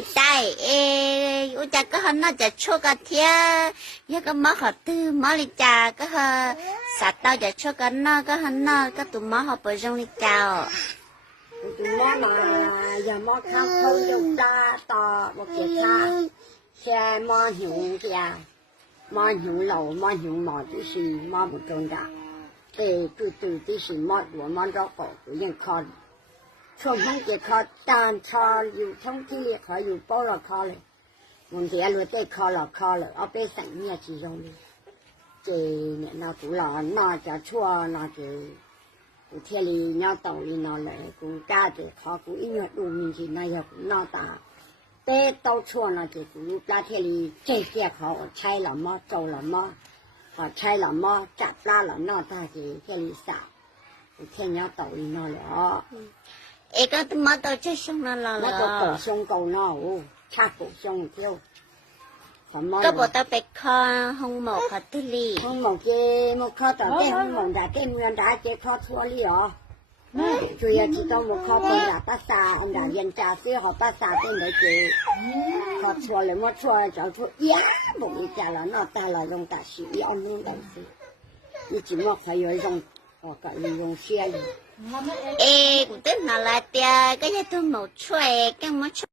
tại u cha có nó chả cho cái thia ya cái má họ tư má li cha cái ha sạt tao chả cho cái nó cái tụi má họ bơi trong li chào tụi má mà giờ má khao khâu được ta to một cái cha xe má hiểu kìa má hiểu lẩu má hiểu mò tí xì má một con đã để từ tí xì má của má đó cổ của những conช่วงทั้งเจ็ดคอตานคออยู่ท้องที่ขออยู่โป้หลอกคอเลยมันเสียรวยเต้คอหลอกคอเลยเอาไปใส่เนี่ยจีจงเลยเจเนี่ยนากูหลอนนาจะชั่วนาเจกูเทลีนาเต่าลีนาเลยกูกล้าเจขอกูอีเนี่ยดูมีจีนายกูนาตาเต้เต้าชั่วนาเจกูปลาเทลีเจ๊เจี๊ยเขาใช้หล่อมอโจหล่อมอขอใช้หล่อมอจับปลาหล่อนาตาเจเทลีสาวกูเทเนี่ยเต่าลีนาเลยอ๋อเก็ตัวมาตัวเชื่อช่างนั่นละ แล้วก็ก่อทรงเก่าเนาะชาติทรงเที่ยวก็บอกตัวไปคอห้องหมอกคัตตุลีห้องหมอกเจหมอกข้อต่อเต้ห้องหมอกด่าเต้เงินด่าเจข้อทั่วลี่หรอช่วยที่ต้องหมอกข้อเป็นด่าภาษาอันด่าเย็นจ่าเสียหอภาษาเต้นได้เจข้อชั่วเลยมั่วชั่วจะชั่วย้าบอกอีจ่าละนอตาละลงตาสีอันนู้นได้สิอีจิหมอกเขาอยู่ตรงก็ลงเชียร์cũng tức là tia cái gì tôi một chuỗi cái một